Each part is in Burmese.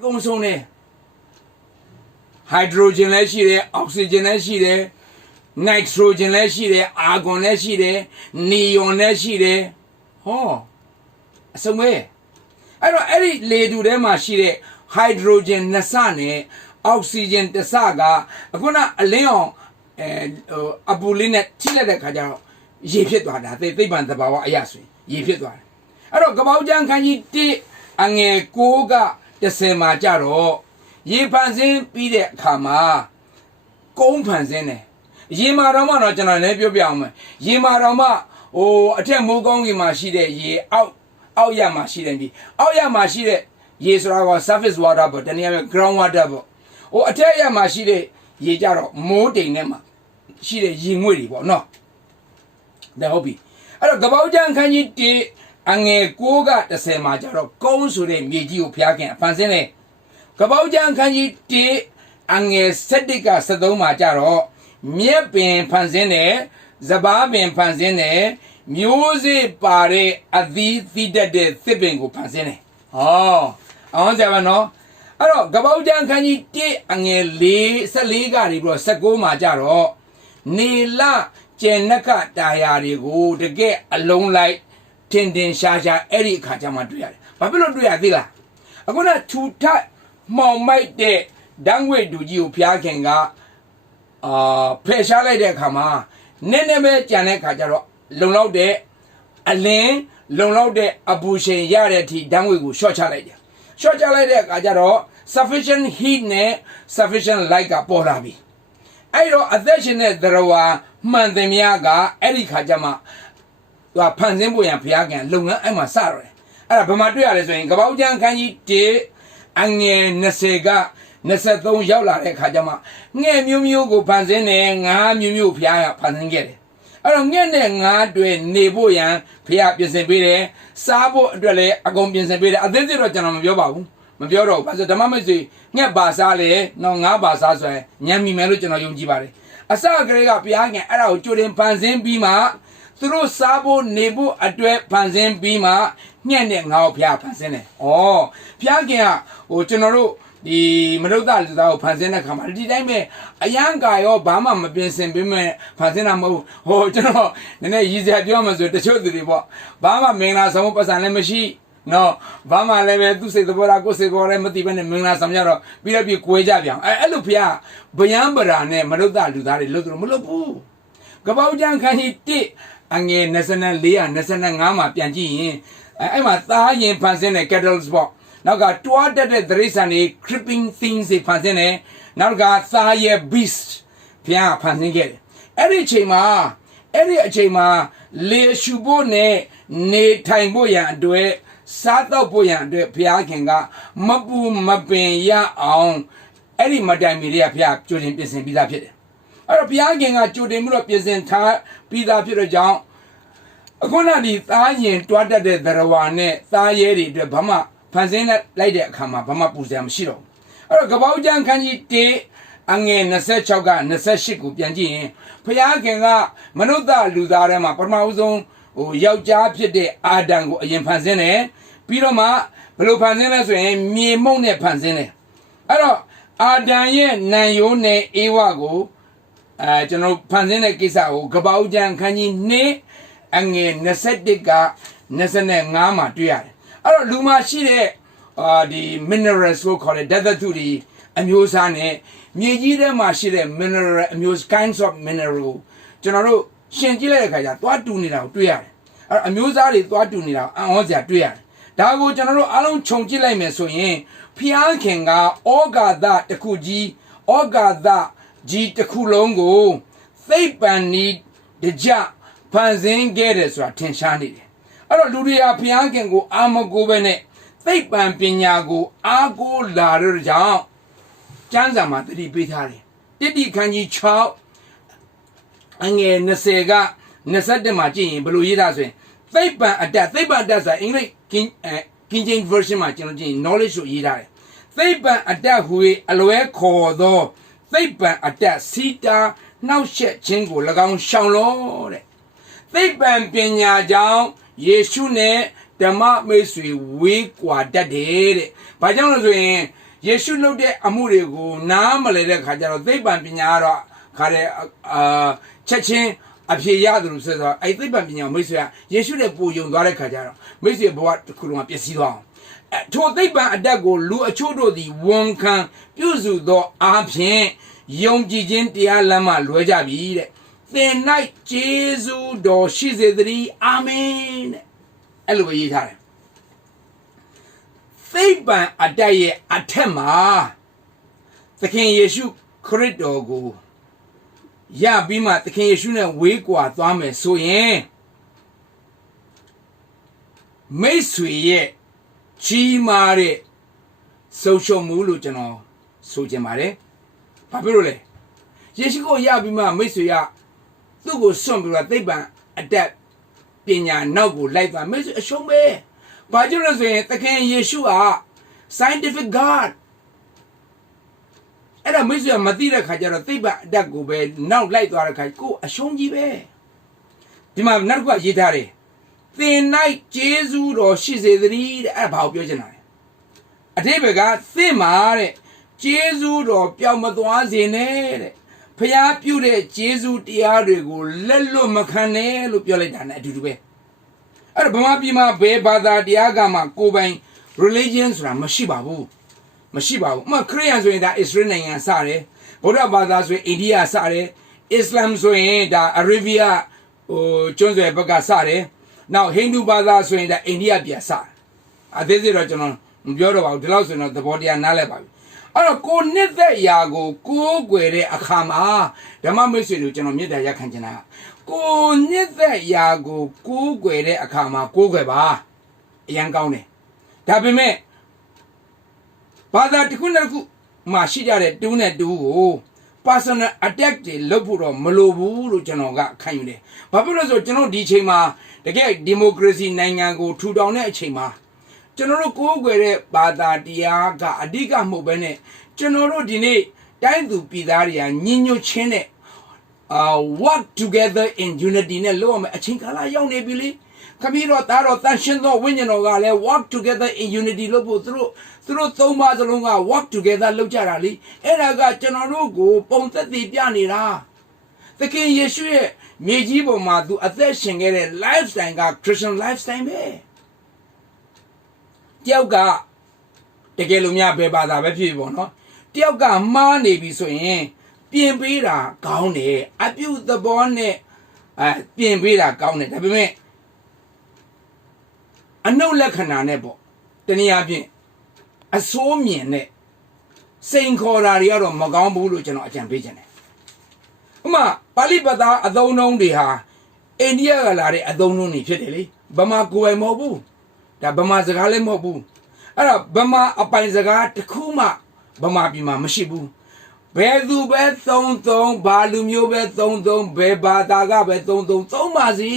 公送呢 hydrogen လည်းရှိတယ် oxygen လည်းရှိတယ် nitrogen လည်းရှိတယ် argon လည်းရှိတယ် neon လည်းရှိတယ်ဟောအစုံပဲအဲ့တော့အဲ့ဒီလေတူထဲမှာရှိတဲ့ hydrogen နှစ်ဆနဲ့ oxygen တစ်ဆကအခုနအလင်းအောင်အပူလေးနဲ့ထိလိုက်တဲ့ခါကျတော့ရေဖြစ်သွားတာသိပ္ပံသဘာဝအရာဆိုရေဖြစ်သွားတယ်အဲ့တော့ကပောက်ကျန်းခန်းကြီး1အငယ်6က10မှာကြတော့ရေဖန်ဆင်းပြီးတဲ့အခါမှာကုန်းဖန်ဆင်းတယ်ရေမာတော်မှတော့ကျွန်တော်လည်းပြောပြအောင်မယ်ရေမာတော်မှအထက်မိုးကောင်းကြီးမှာရှိတဲ့ရေအောက်ရမှာရှိတယ်ဒီအောက်ရမှာရှိတဲ့ရေဆိုတာက surface water ပေါ့တနည်းအားဖြင့် ground water ပေါ့အထက်ရမှာရှိတဲ့ရေကြတော့မိုးတိမ်ထဲမှာရှိတဲ့ရေငွေ့တွေပေါ့နော်ဒါဟုတ်ပြီအဲ့တော့ကပောက်ကျန်းခန်းကြီး1အငယ်6က10မှာကြတော့ကုန်းဆိုတဲ့မြေကြီးကိုဖျားခင်ဖန်ဆင်းတယ်ကပောက်ကျန်းခန်းကြီး1အငယ်7က73မှာကြတော့မြက်ပင်ဖန်ဆင်းတယ်စပားပင်ဖန်ဆင်းတယ်မျိုးစေ့ပါတဲ့အသီးသီးတတ်တဲ့သစ်ပင်ကိုဖန်ဆင်းတယ်ဟောအောင်ကြပါနော်အဲ့တော့ကပောက်ကျန်းခန်းကြီး1အငယ်14ကနေပြီးတော့16မှာကြတော့နေလကျန်နကတာယာတွေကိုတကယ်အလုံးလိုက်ထင်ထင်ရှားရှားအဲ့ဒီအခါကျမှတွေ့ရတယ်ဘာဖြစ်လို့တွေ့ရသေးလားအခုနထူထမှောင်မိုက်တဲ့ဓာတ်ငွေ့တူကြီးကိုဖျားခင်ကဖယ်ရှားလိုက်တဲ့အခါမှာနည်းနည်းပဲကြံတဲ့အခါကျတော့လုံလောက်တဲ့အလင်းလုံလောက်တဲ့အပူချိန်ရတဲ့အထိဓာတ်ငွေ့ကိုရှော့ချလိုက်တယ်ရှော့ချလိုက်တဲ့အခါကျတော့ sufficient heat နဲ့ sufficient light ကပေါ်လာပြီအဲ့တော့အသက်ရှင်တဲ့သရဝါမှန်သမျှကအဲ့ဒီခါကျမှသူကဖန်ဆင်းဖို့ရန်ဘုရားကလုပ်ငန်းအဲ့မှာစရတယ်အဲ့ဒါဘယ်မှာတွေ့ရလဲဆိုရင်ကပောက်ကျန်းခန်းကြီး1အငယ်20က23ရောက်လာတဲ့ခါကျမှငှက်မျိုးမျိုးကိုဖန်ဆင်းတယ်ငါးမျိုးမျိုးဘုရားကဖန်ဆင်းခဲ့တယ်အဲ့တော့ငှက်နဲ့ငါးတွေနေဖို့ရန်ဘုရားပြင်ဆင်ပေးတယ်စားဖို့အတွက်လည်းအကုန်ပြင်ဆင်ပေးတယ်အသေးစိတ်တော့ကျွန်တော်မပြောပါဘူးမပြောတော့ဘူးဘာလို့ဓမ္မမိတ်ဆွေငှက်ပါစားလေတော့ငါးပါစားဆိုရင်ညံမိမယ်လို့ကျွန်တော်ယုံကြည်ပါတယ်အစကလေးကဘုရားကအဲ့ဒါကိုကြိုတင်ဖန်ဆင်းပြီးမှသူတို့စားဖို့နေဖို့အတွက်ဖန်ဆင်းပြီးမှညက်နဲ့ငါ့ကိုဘုရားဖန်ဆင်းတယ်။ဩဘုရားခင်ကကျွန်တော်တို့ဒီမနုဿလူသားကိုဖန်ဆင်းတဲ့ခါမှာဒီတိုင်းပဲအယံကာရောဘာမှမပြင်ဆင်ပေးမဲ့ဖန်ဆင်းတာမဟုတ်ကျွန်တော်နည်းနည်းရည်စရာပြောမှဆိုတချို့သူတွေပေါ့ဘာမှမင်္ဂလာဆောင်ပတ်စံလည်းမရှိနော်ဘာမှလည်းပဲသူစိတ်သဘောထားကိုယ်စိတ်သဘောလည်းမသိဘဲနဲ့မင်္ဂလာဆောင်ကြတော့ပြီးတော့ပြီးကွဲကြပြန်အဲ့လိုဘုရားဗျံပရာနဲ့မနုဿလူသားတွေလွတ်တယ်မလွတ်ဘူးကပောက်ကျန်းခန်းကြီး1အငယ်24-25မှာပြန်ကြည့်ရင်အဲ့မှာသားရင်ဖန်ဆင်းတဲ့ kettles ပေါ့နောက်ကတွားတက်တဲ့သရိษံတွေ creeping things တွေဖန်ဆင်းတယ်နောက်ကသားရဲ့ beast ဘုရားဖန်ဆင်းခဲ့တယ်အဲ့ဒီအချိန်မှာလေရှုဖို့နဲ့နေထိုင်ဖို့ရန်အတွက်စားတော့ဖို့ရန်အတွက်ဘုရားခင်ကမပူမပင်ရအောင်အဲ့ဒီမတိုင်မီတွေကဘုရားကြိုတင်ပြင်ဆင်ပြီးသားဖြစ်တယ်အဲ့တော့ဘုရားခင်ကကြိုတင်ပြီးတော့ပြင်ဆင်ထားပြီးသားဖြစ်တဲ့ကြောင့်အခုနဒီသားရင်တွားတတ်တဲ့သရဝါနဲ့သားရဲတွေအတွက်ဘာမှဖန်ဆင်းလိုက်တဲ့အခါမှာဘာမှပူစရာမရှိတော့ဘူးအဲ့တော့ကပောက်ကျန်းခန်းကြီး1အငယ်26က28ကိုပြန်ကြည့်ရင်ဘုရားခင်ကမနုဿလူသားထဲမှာပထမဦးဆုံးယောက်ျားဖြစ်တဲ့အာဒံကိုအရင်ဖန်ဆင်းတယ်ပြီးတော့မှဘယ်လိုဖန်ဆင်းလဲဆိုရင်မြေမှုန့်နဲ့ဖန်ဆင်းတယ်အဲ့တော့အာဒံရဲ့နံရိုးနဲ့အေဝါကိုကျွန်တော်ဖန်ဆင်းတဲ့ကိစ္စကိုကပောက်ကျန်းခန်းကြီး2အငယ်21က25မှာတွေ့ရတယ်အဲ့တော့လူမှာရှိတဲ့ဒီ minerals ကိုခေါ်တဲ့ဓာတ်သတ္တုတွေအမျိုးအစားနဲ့မြေကြီးထဲမှာရှိတဲ့ mineral အမျိုး kinds of mineral ကျွန်တော်တို့ရှင်ကြည့်လိုက်တဲ့အခါကျသွားတူနေတာကိုတွေ့ရတယ်အဲ့အမျိုးအစားတွေသွားတူနေတာကိုအံ့ဩစရာတွေ့ရတယ်ဒါကိုကျွန်တော်တို့အားလုံးခြုံကြည့်လိုက်မယ်ဆိုရင်ဖျားခင်ကဩဃာတတစ်ခုကြီးဩဃာတကြီးတစ်ခုလုံးကိုသိပ္ပံဤတကြဖန်ဆင်းခဲ့တယ်ဆိုတာထင်ရှားနေတယ်အဲ့တော့လူတွေဟာဘုရားခင်ကိုအာမကိုပဲနဲ့သိပ္ပံပညာကိုအားကိုးလာတဲ့ကြောင့်ကျမ်းစာမှာတတိပေးထားတယ်တိတိခန်းကြီး6အငယ်20က21မှာကြည့်ရင်ဘယ်လိုရေးထားဆိုရင်သိပ္ပံအတတ်ဆိုတာအင်္ဂလိပ် King James version မှာကျွန်တော်ကြည့်ရင် knowledge ကိုရေးထားတယ်သိပ္ပံအတတ်ဟူ၍အလွဲခေါ်သောသိပ္ပံအတတ်စီတာနှောက်ယှက်ခြင်းကို၎င်းရှောင်လို့တဲ့သိပ္ပံပညာကြောင့်ယေရှုနဲ့ဓမ္မမိတ်ဆွေဝေးကွာတတ်တယ်တဲ့။ဘာကြောင့်လဲဆိုရင် ယေရှုလုပ်တဲ့အမှုတွေကိုနားမလည်တဲ့ခါကျတော့သိပ္ပံပညာကတော့ခါတဲ့ချက်ချင်းအဖြေရတယ်လို့ဆိုတော့အဲ့သိပ္ပံပညာမိတ်ဆွေကယေရှုနဲ့ပူယုံသွားတဲ့ခါကျတော့မိတ်ဆွေဘဝတစ်ခုလုံးကပျက်စီးသွားအောင်ထိုသိပ္ပံအတက်ကိုလူအချို့တို့သည်ဝန်ခံပြုစုသောအားဖြင့်ယုံကြည်ခြင်းတရားလမ်းမှလွဲကြပြီတဲ့သင်၌ကျေးဇူးတော်ရှိစေသတည်းအာမင်တဲ့အဲ့လိုပဲရေးထားတယ်သိပ္ပံအတက်ရဲ့အထက်မှာသခင်ယေရှုခရစ်တော်ကိုရပြီးမှသခင်ယေရှုနဲ့ဝေးကွာသွားမယ်ဆိုရင်မိတ်ဆွေရဲ့ကြီးမားတဲ့ဆုံးရှုံးမှုလို့ကျွန်တော်ဆိုချင်ပါတယ်။ဘာဖြစ်လို့လဲ။ယေရှုကိုရပြီးမှမိတ်ဆွေကသူ့ကိုစွန့်ပြီးတော့သိပ္ပံအတက်ပညာနောက်ကိုလိုက်သွားမိတ်ဆွေအရှုံးပဲ။ဘာကြောင့်လဲဆိုရင်သခင်ယေရှုက scientific Godအဲ့ဒါမိတ်ဆွေကမသိတဲ့ခါကျတော့သိပ္ပံအတက်ကိုပဲနောက်လိုက်သွားတဲ့ခါကိုအရှုံးကြီးပဲဒီမှာနောက်တစ်ခုရေးထားတယ်သင်၌ကျေးဇူးတော်ရှိစေသတည်းတဲ့အဲ့ဒါဘာကိုပြောချင်တာလဲအတိပ္ပယ်ကသင်မှာတဲ့ကျေးဇူးတော်ပျောက်မသွားစေနဲ့တဲ့ဖျားပြုတဲ့ကျေးဇူးတရားတွေကိုလက်လွတ်မခံနဲ့လို့ပြောလိုက်တာ ਨੇ အတူတူပဲအဲ့ဒါဗမာပြည်မှာဘယ်ဘာသာတရားကမှကိုယ်ပိုင် religion ဆိုတာမရှိပါဘူးမရှိပါဘူးခရစ်ယာန်ဆိုရင်ဒါအစ္စရေးနိုင်ငံစတယ်ဗုဒ္ဓဘာသာဆိုရင်အိန္ဒိယစတယ်အစ္စလာမ်ဆိုရင်ဒါအရေဗီးယားကျွန်းဆွယ်ဘက်ကစတယ်နောက်ဟိန္ဒူဘာသာဆိုရင်ဒါအိန္ဒိယပြန်စတယ်အသေးစိတ်တော့ကျွန်တော်မပြောတော့ပါဘူးဒီလောက်ဆိုရင်တော့သဘောတရားနားလည်ပါပြီအဲ့တော့ကိုနှစ်သက်ရာကိုကိုးကွယ်တဲ့အခါမှာဓမ္မမိတ်ဆွေတို့ကျွန်တော်မြတ်တရားခံချင်တာကိုနှစ်သက်ရာကိုကိုးကွယ်တဲ့အခါမှာကိုးကွယ်ပါအရန်ကောင်းတယ်ဒါပေမဲ့ဘာသာတစ်ခုနဲ့တစ်ခုမှရှိကြတဲ့တူးနဲ့တူးကို personal attack တွေလုပ်ဖို့တော့မလိုဘူးလို့ကျွန်တော်ကခံယူတယ်။ဘာဖြစ်လို့လဲဆိုကျွန်တော်ဒီချိန်မှာတကယ်ဒီမိုကရေစီနိုင်ငံကိုထူထောင်တဲ့အချိန်မှာကျွန်တော်တို့ကိုးကွယ်တဲ့ဘာသာတရားကအဓိကမဟုတ်ဘဲနဲ့ကျွန်တော်တို့ဒီနေ့တိုင်းသူပြည်သားတွေကညီညွတ်ခြင်းနဲ့work together in unity နဲ့လုပ်ရမယ်အချိန်ကာလရောက်နေပြီလေခမီးတော့တားတော့တန်ရှင်းသောဝိညာဉ်တော်ကလည်း work together in unity လို့ဖို့သူတို့သုံးပါးစလုံးက work together လုပ်ကြတာလေအဲ့ဒါကကျွန်တော်တို့ကိုပုံသက်သေပြနေတာသခင်ယေရှုရဲ့မြေကြီးပေါ်မှာသူအသက်ရှင်ခဲ့တဲ့ lifestyle က Christian lifestyle ပဲတယောက်ကတကယ်လို့များဘယ်ဘာသာပဲဖြစ်ပေါ့နော်တယောက်ကမှားနေပြီဆိုရင်ပြင်ပေးတာကောင်းတယ်အပြုသဘောနဲ့ပြင်ပေးတာကောင်းတယ်ဒါပေမဲ့အနှုတ်လက္ခဏာနဲ့ပေါ့တနည်းအားဖြင့်အစိုးမြင်နဲ့စိန်ခေါ်တာတွေကတော့မကောင်းဘူးလို့ကျွန်တော်အကြံပေးချင်တယ်ဥပမာပါဠိဘာသာအသုံးအနှုန်းတွေဟာအိန္ဒိယကလာတဲ့အသုံးအနှုန်းတွေဖြစ်တယ်လေဗမာကိုယ်ပိုင်မဟုတ်ဘူးဒါဗမာစကားလည်းမဟုတ်ဘူးအဲ့တော့ဗမာအပိုင်စကားတစ်ခုမှဗမာပြည်မှာမရှိဘူးဘယ်သူပဲသုံးဘာလူမျိုးပဲသုံးဘယ်ဘာသာကပဲသုံးပါစီ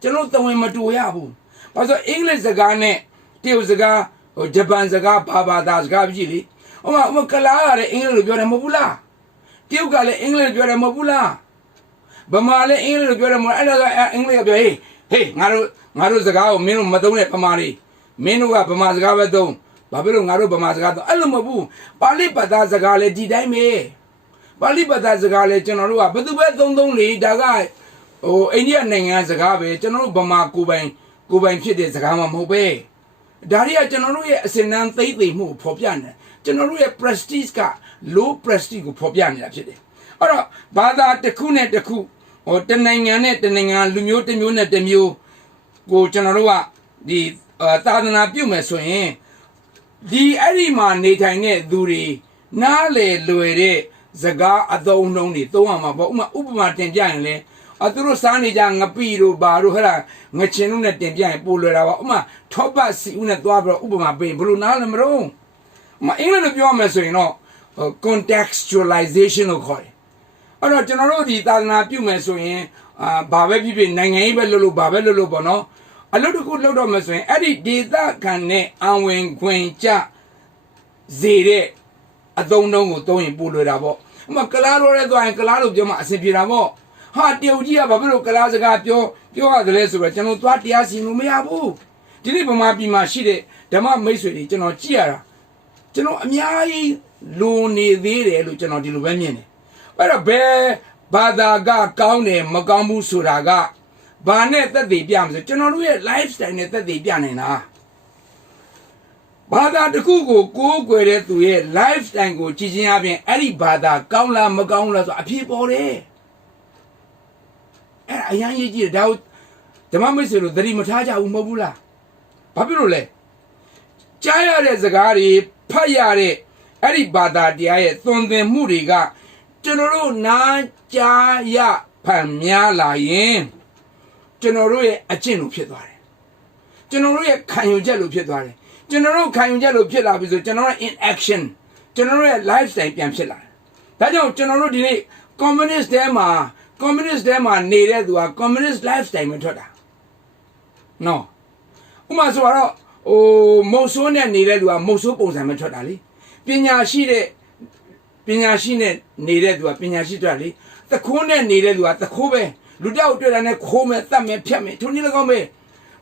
ကျွန်တော်တဝင်မတူရဘူးဘာလို့အင်္ဂလိပ်စကားနဲ့တရုတ်စကားဂျပန်စကားဘာသာစကားဖြစ်လေဥပမာကလားကလည်းအင်္ဂလိပ်လိုပြောတယ်မဟုတ်ဘူးလားတရုတ်ကလည်းအင်္ဂလိပ်ပြောတယ်မဟုတ်ဘူးလားဗမာလည်းအင်္ဂလိပ်လိုပြောတယ်မဟုတ်အဲ့ဒါကအင်္ဂလိပ်ပြောဟေးငါတို့စကားကိုမင်းတို့မသုံးနဲ့ဗမာလေးမင်းတို့ကဗမာစကားပဲသုံးဘာဖြစ်လို့ငါတို့ဗမာစကားသုံးအဲ့လိုမဟုတ်ဘူးပါဠိဘာသာစကားလည်းဒီတိုင်းပဲပါဠိဘာသာစကားလည်းကျွန်တော်တို့ကဘယ်သူပဲသုံးလေဒါကအိန္ဒိယနိုင်ငံစကားပဲကျွန်တော်တို့ဗမာကိုယ်ပိုင်ဖြစ်တဲ့စကားမှမဟုတ်ပဲဒါတွေကကျွန်တော်တို့ရဲ့အစင်နန်းသိသိမှုကိုဖော်ပြနေကျွန်တော်တို့ရဲ့ prestige က low prestige ကိုဖော်ပြနေတာဖြစ်တယ်အဲ့တော့ဘာသာတစ်ခုနဲ့တစ်ခုတနိုင်ငံနဲ့တနိုင်ငံလူမျိုးတစ်မျိုးနဲ့တစ်မျိုးကိုကျွန်တော်တို့ကဒီသာသနာပြုမယ်ဆိုရင်ဒီအဲ့ဒီမှာနေထိုင်တဲ့သူတွေနားလေလွယ်တဲ့စကားအသုံးအနှုန်းတွေသုံးရမှာပေါ့ဥပမာတင်ပြရင်လေသူတို့စားနေကြငပိတို့ဘာတို့ဟဲ့လားငချင်တို့နဲ့တင်ပြရင်ပိုလွယ်တာပါဥပမာထောပတ်စီဦးနဲ့သွားပြီးတော့ဥပမာပေးဘလို့နားလည်းမတော့အင်္ဂလိပ်လိုပြောမယ်ဆိုရင်တော့ contextualization လို့ခေါ်တယ်အဲ့တော့ကျွန်တော်တို့ဒီသာသနာပြုမယ်ဆိုရင်ဘာပဲဖြစ်ဖြစ်နိုင်ငံရေးပဲလို့ဘာပဲလို့ပေါ့နော်အလုပ်တစ်ခုလုပ်တော့မယ်ဆိုရင်အဲ့ဒီဒေသခံနဲ့အဝင်ခွင်ကြစေတဲ့အသုံးအနှုန်းကိုသုံးရင်ပိုလွယ်တာပေါ့ဥပမာကလားလိုရဲသွားရင်ကလားလို့ပြောမှအဆင်ပြေတာပေါ့ဟာတယောက်ကြီးကဘာဖြစ်လို့ကလားစကားပြောရတယ်လဲဆိုတော့ကျွန်တော်သွားတရားစီရင်လို့မရဘူးဒီနေ့ဗမာပြည်မှာရှိတဲ့ဓမ္မမိတ်ဆွေတွေကျွန်တော်ကြည့်ရတာ ကျွန်တော်အများကြီးလိုနေသေးတယ်လို့ကျွန်တော်ဒီလိုပဲမြင်တယ်အဲ့တော့ဘယ်ဘာသာကကောင်းတယ်မကောင်းဘူးဆိုတာကဘာနဲ့သက်သေပြမလဲကျွန်တော်တို့ရဲ့ lifestyle နဲ့သက်သေပြနိုင်တာဘာသာတစ်ခုကိုကိုးကွယ်တဲ့သူရဲ့ lifestyle ကိုကြည်ချင်းအပြင်အဲ့ဒီဘာသာကောင်းလားမကောင်းလားဆိုအဖြစ်ပေါ်တယ်အဲ့အရင်ရေးကြည့်တယ်ဒါဓမ္မမိတ်ဆွေတို့သတိမထားကြဘူးမဟုတ်ဘူးလားဘာဖြစ်လို့လဲကြားရတဲ့စကားတွေဖတ်ရတဲ့အဲ့ဒီဘာသာတရားရဲ့သွန်သင်မှုတွေကကျွန်တော်တို့နားကြားရဖန်များလာရင်ကျွန်တော်တို့ရဲ့အကျင့်လိုဖြစ်သွားတယ်ကျွန်တော်တို့ရဲ့ခံယူချက်လိုဖြစ်သွားတယ်ကျွန်တော်တို့ခံယူချက်လိုဖြစ်လာပြီဆိုကျွန်တော်တို့ in action ကျွန်တော်တို့ရဲ့ lifestyle ပြန်ဖြစ်လာတယ်ဒါကြောင့်ကျွန်တော်တို့ဒီနေ့ communist တဲမှာနေတဲ့သူက communist lifestyle မှာထွက်တာနော်ဥပမာဆိုတော့မုတ်ဆိုးနဲ့နေတဲ့လူကမုတ်ဆိုးပုံစံမှာထွက်တာလေပညာရှိနဲ့နေတဲ့သူကပညာရှိထွက်လေသခိုးနဲ့နေတဲ့လူကသခိုးပဲလူတောက်တွေ့တာနဲ့ခိုးမယ်တတ်မယ်ဖြတ်မယ်ထုံးနည်း၎င်းပဲ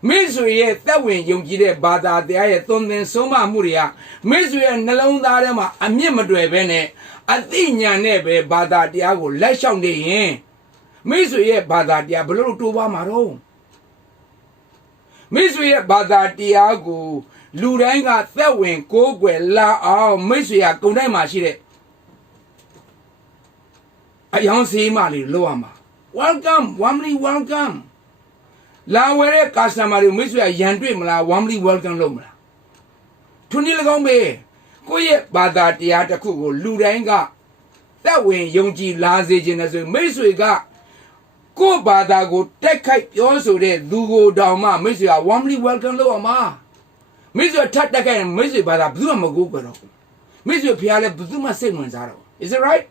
မိတ်ဆွေရဲ့သက်ဝင်ယုံကြည်တဲ့ဘာသာတရားရဲ့သွန်သင်ဆုံးမမှုတွေကမိတ်ဆွေရဲ့နှလုံးသားထဲမှာအမြင့်မတွယ်ပဲနဲ့အသိဉာဏ်နဲ့ပဲဘာသာတရားကိုလက်လျှောက်နေရင်မိတ်ဆွေရဲ့ဘာသာတရားဘယ်လိုတိုးပွားမှာတော့မိတ်ဆွေရဲ့ဘာသာတရားကိုလူတိုင်းကသက်ဝင်ကိုးကွယ်လာအောင်မိတ်ဆွေကကုံတိုင်းမှာရှိတဲ့အယောင်စေးမလေးလောက်ရမှာ welcome warmly welcome လာဝယ်တဲ့ customer တွေမိတ်ဆွေကရန်တွေ့မလား warmly welcome လုပ်မလားထုံနည်း၎င်းပဲကိုယ့်ရဲ့ဘာသာတရားတစ်ခုကိုလူတိုင်းကသက်ဝင်ယုံကြည်လာစေခြင်းနဲ့ဆိုမိတ်ဆွေကကိုယ့်ဘာသာကိုတိုက်ခိုက်ပြောဆိုတဲ့သူကိုတောင်မှမိတ်ဆွေက warmly welcome လုပ်အောင်ပါမိတ်ဆွေထပ်တိုက်ခိုက်ရင်မိတ်ဆွေဘာသာဘယ်သူမှမကိုးကွယ်တော့မိတ်ဆွေဖျားလဲဘယ်သူမှစိတ်ဝင်စားတော့ is it right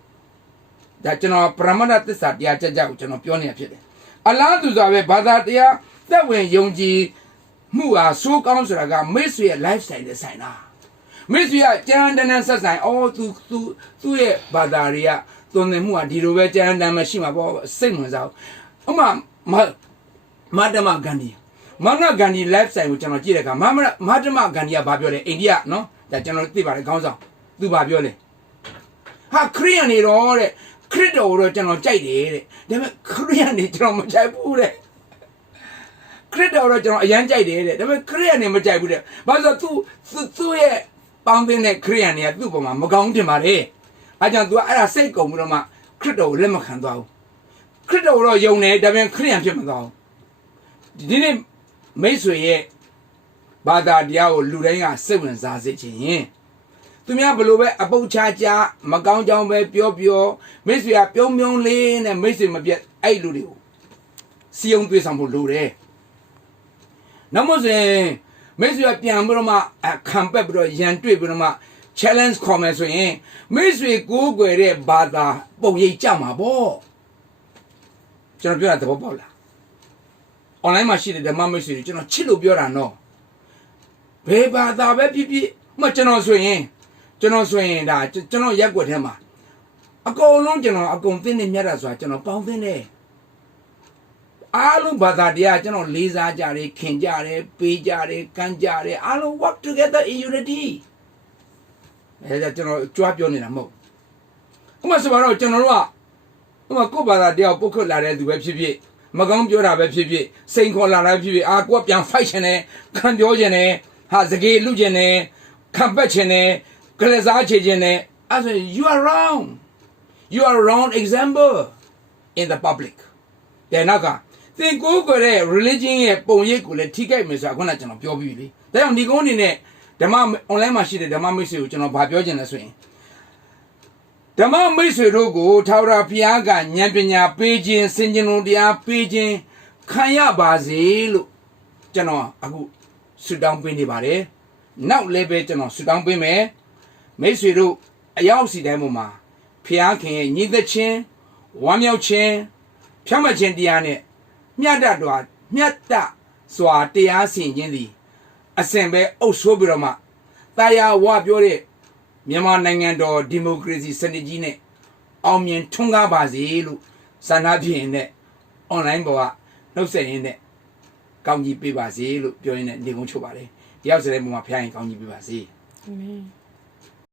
ဒါကျွန်တော်ပရမတ္ထသစ္စာတရားကြကြကိုကျွန်တော်ပြောနေရဖြစ်တယ်အလားတူစွာပဲဘာသာတရားသက်ဝင်ယုံကြည်မှုဟာစိုးကောင်းဆိုတာကမိတ်ဆွေရဲ့ lifestyle နဲ့ဆိုင်တာမိတ်ဆွေကကြမ်းတမ်းဆက်ဆိုင်သူ့ရဲ့ဘာသာတွေကသွန်သင်မှုဟာဒီလိုပဲကြမ်းတမ်းမရှိမှာပေါ့စိတ်ဝင်စားဥပမာမဟာတမဂန္ဒီ lifestyle ကိုကျွန်တော်ကြည့်တဲ့အခါမဟာတမဂန္ဒီကဘာပြောလဲအိန္ဒိယနော်ဒါကျွန်တော်သိပါတယ်ခေါင်းဆောင်သူဘာပြောလဲဟာခရိယန်နေတော့တဲ့ခရစ်တော်ကိုတော့ကျွန်တော်ကြိုက်တယ်တဲ့ဒါပေမဲ့ခရိယန်နေကျွန်တော်မကြိုက်ဘူးတဲ့ခရစ်တော်တော့ကျွန်တော်အရန်ကြိုက်တယ်တဲ့ဒါပေမဲ့ခရိယန်နေမကြိုက်ဘူးတဲ့ဘာလို့သူ့ရဲ့ပေါင်းတဲ့ခရိယန်တွေကသူ့ပေါ်မှာမကောင်းတင်ပါလေအဲကြောင့် तू အဲ့ဒါစိတ်ကုန်ပြီးတော့မှခရစ်တော်ကိုလက်မခံသွားဘူးခရစ်တော်တော့ယုံတယ်ဒါပေမဲ့ခရိယန်ဖြစ်မသွားဘူးဒီနေ့မိတ်ဆွေရဲ့ဘာသာတရားကိုလူတိုင်းကစိတ်ဝင်စားစေခြင်းသူများဘလို့ပဲအပုတ်ချမကောင်းကြောင်းပဲပြောမိတ်ဆွေကပြုံးလေးနဲ့မိတ်ဆွေမပြတ်အဲ့လူတွေကိုစီယုံသွေးဆောင်ဖို့လိုတယ်နောက်မှဆိုရင်မိတ်ဆွေကပြန်ပြီးတော့မှခံပက်ပြီးတော့ရန်တွေ့ပြီးတော့မှ challenge ခေါ်မယ်ဆိုရင်မိတ်ဆွေကိုးကွယ်တဲ့ဘာသာပုံရိပ်ကြမှာပေါ့ကျွန်တော်ပြောတာသဘောပေါက်လား online မှာရှိတဲ့ဓမ္မမိတ်ဆွေတွေကျွန်တော်ချစ်လို့ပြောတာနော်ဘယ်ဘာသာပဲဖြစ်ဖြစ်ကျွန်တော်ဆိုရင်ဒါကျွန်တော်ရက်ွက်ထဲမှာအကုန်လုံးကျွန်တော်အကုန်သိနေမြတ်တာဆိုတာကျွန်တော်ပေါင်းသိနေအားလုံးဘာသာတရားကျွန်တော်လေးစားကြတယ်ခင်ကြတယ်ပေးကြတယ်ကမ်းကြတယ်အားလုံး work together in unity အဲဒါကျွန်တော်ကြွားပြောနေတာမဟုတ်ဥပမာဆိုတော့ကျွန်တော်တို့ကကိုယ့်ဘာသာတရားပုတ်ခွတ်လာတဲ့သူပဲဖြစ်ဖြစ်မကောင်းပြောတာပဲဖြစ်ဖြစ်စိန်ခေါ်လာတာဖြစ်ဖြစ်ကိုယ်ပြန် fight ချင်တယ်ခံပြောချင်တယ်ဟာစကေးလူချင်တယ်ခံပတ်ချင်တယ်ကလစားချင်တယ်အဲ့ဆို you are wrong example in the public တဲ့နောက်ကသင်ကိုယ်ကိုယ်ရဲ့ religion ရဲ့ပုံရိပ်ကိုလည်းထိခိုက်မယ်ဆိုတာခုနကကျွန်တော်ပြောပြီးပြီဒါကြောင့်ဒီကုန်းအနေနဲ့ဓမ္မ online မှာရှိတဲ့ဓမ္မမိတ်ဆွေကိုကျွန်တော်ဗာပြောချင်တယ်ဆိုရင်ဓမ္မမိတ်ဆွေတို့ကိုထာဝရဘုရားကဉာဏ်ပညာပေးခြင်းစင်ကြင်လုံးတရားပေးခြင်းခံရပါစေလို့ကျွန်တော်အခုဆုတောင်းပေးနေပါတယ်နောက်လည်းပဲကျွန်တော်ဆုတောင်းပေးမယ်မိတ်ဆွေတို့အရောက်စီတိုင်းပေါ်မှာဘုရားခင်ရဲ့ညီသက်ခြင်းဝမ်းမြောက်ခြင်းဖြောင့်မတ်ခြင်းတရားနဲ့မြတ်တစွာတရားစီရင်ခြင်းသည်အစဉ်ပဲအုပ်ဆိုးပြီးတော့မှတာယာဝပြောတဲ့မြန်မာနိုင်ငံတော်ဒီမိုကရေစီစနစ်ကြီးနဲ့အောင်မြင်ထွန်းကားပါစေလို့ဆန္ဒပြရင်နဲ့ online ပေါ်ကနှုတ်ဆက်ရင်းနဲ့ကောင်းကြီးပေးပါစေလို့ပြောရင်းနဲ့နေကုန်းချုပ်ပါတယ်တယောက်စတဲ့ပုံမှာဖျားရင်ကောင်းကြီးပေးပါစေအာမင်